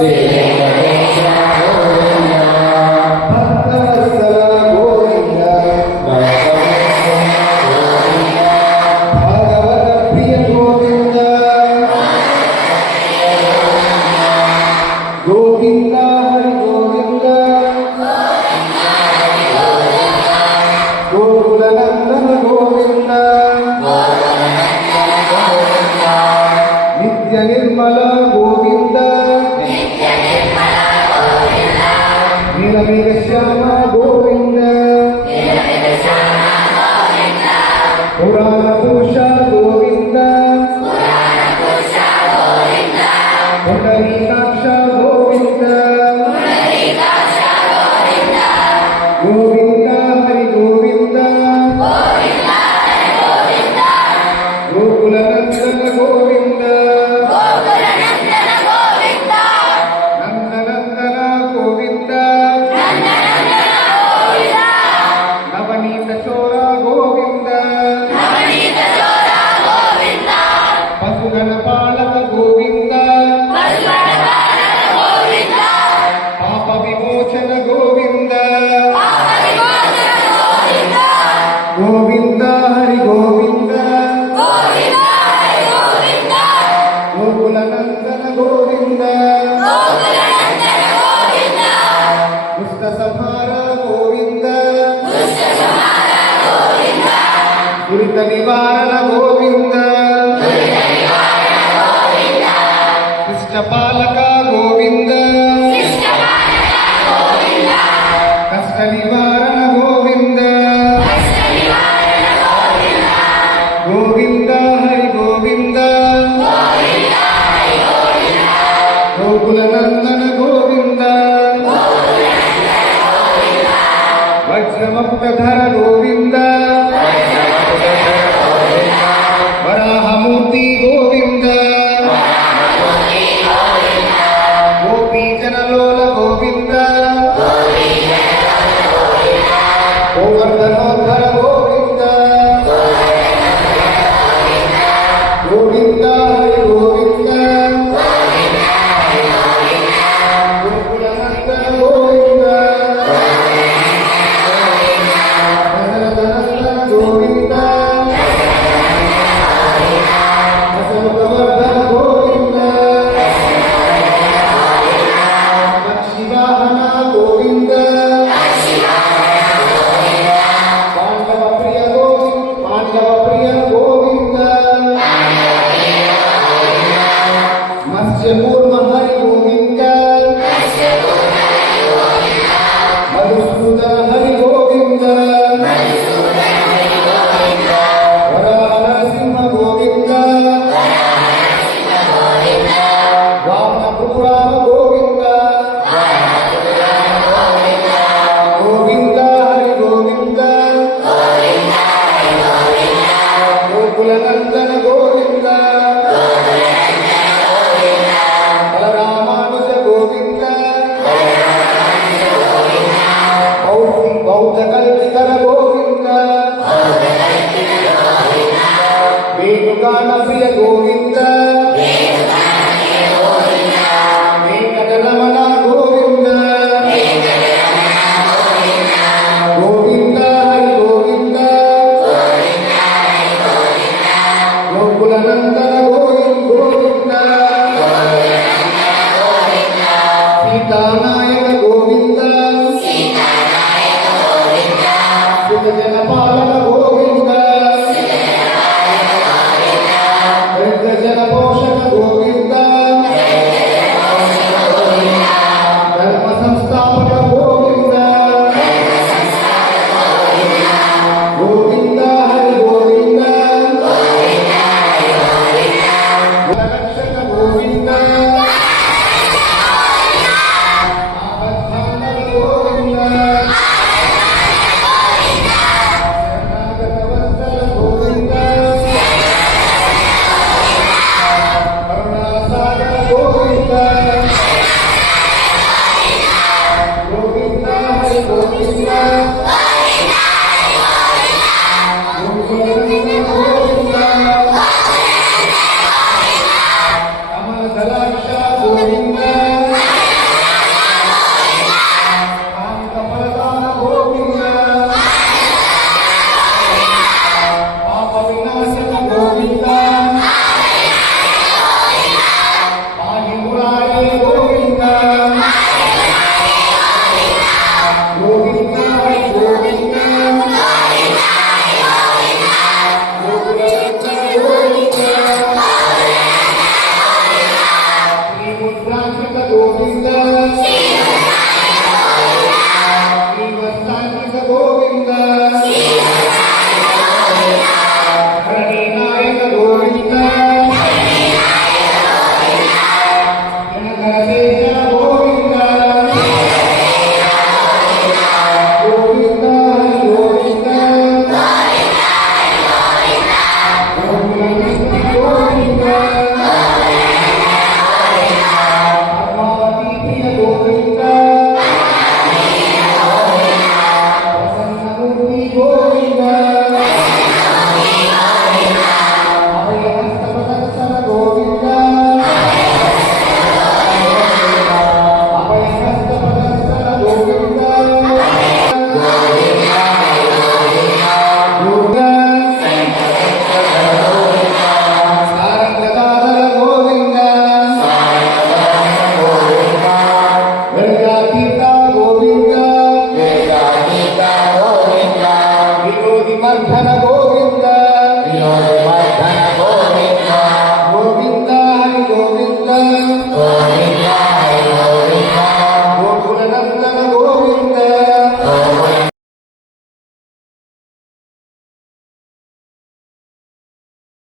ಶ್ರೀ ವೆಂಕಟೇಶ ಗೋವಿಂದ ಭಕ್ತವತ್ಸಲ ಗೋವಿಂದ ಭಾಗವತ ಪ್ರಿಯ ಗೋವಿಂದ ಗೋವಿಂದ ಹರಿ ಗೋವಿಂದ ಗೋಕುಲ ನಂದನ ಗೋವಿಂದ ನಿತ್ಯ ನಿರ್ಮಲ ಗೋವಿಂದ ನೀಲಮೇಘ ಶ್ಯಾಮ ಗೋವಿಂದ ಪುರಾಣ ಪುರುಷ ಗೋವಿಂದ ಪುಂಡರೀಕಾಕ್ಷ ಗೋವಿಂದ ಗೋವಿಂದ ಹರಿ ಗೋವಿಂದ ಗೋಕುಲ ನಂದನ ಗೋವಿಂದ ನಂದನಂದನ ಗೋವಿಂದ ನವನೀತ ಚೋರ ಗೋವಿಂದ ಪಶುಗಣ ಪಾಲಕ ಗೋವಿಂದ ಪಾಪ ವಿಮೋಚನ ಗೋವಿಂದ ಗೋವಿಂದ ಹರಿ ಗೋವಿಂದ ಗೋಕುಲ ನಂದನ ಗೋವಿಂದ ದುಷ್ಟ ಸಂಹಾರ ಗೋವಿಂದ ದುರಿತ ನಿವಾರಣ ಗೋವಿಂದ ಇಷ್ಟಪಾಲಕ ಗೋವಿಂದ ಕಷ್ಟ ನಿವಾರಣ ಗೋವಿಂದ ಗೋವಿಂದ ಹರಿ ಗೋವಿಂದ ಗೋಕುಲ ನಂದನ ಗೋವಿಂದ ವಜ್ರಮುಕ್ತಧರ ಗೋವಿಂದ ವರಾಹಮೂರ್ತಿ ಗೋವಿಂದ ಗೋಪಿ ಜನಲೋಲ ಗೋವಿಂದ ಗೋವರ್ಧನೋದ್ಧರ ಗೋವಿಂದ ಗೋವಿಂದ ಹರಿ ಗೋವಿಂದ ಗೋಕುಲ ನಂದನ ಗೋವಿಂದ ದಶರಥನಂದನ ಗೋವಿಂದ ದಶರಥವರ್ಧನ ಗೋವಿಂದ ಪಕ್ಷಿವಾಹನ ಗೋವಿಂದ ಪಾಂಡವ ಪ್ರಿಯ ಗೋವಿಂದ ಮತ್ಸ್ಯಕೂರ್ಮ ಹರಿ ಗೋವಿಂದ ಮಧುಸೂದನ ಹರಿ ಗೋವಿಂದ ವರಾಹ ನರಸಿಂಹ ಗೋವಿಂದ ವಾಮನ ಪುರಾಣ ಗೋವಿಂದ ಗೋವಿಂದ ಹರಿ ಗೋವಿಂದ ಗೋಕುಲ ನಂದನ ಗೋವಿಂದ ಬಲರಾಮಾನುಜ ಗೋವಿಂದ ಬೌದ್ಧ ಕಲ್ಪಿತರ ಗೋವಿಂದ ವೇಣುಗಾನ ಪ್ರಿಯ ಗೋವಿಂದ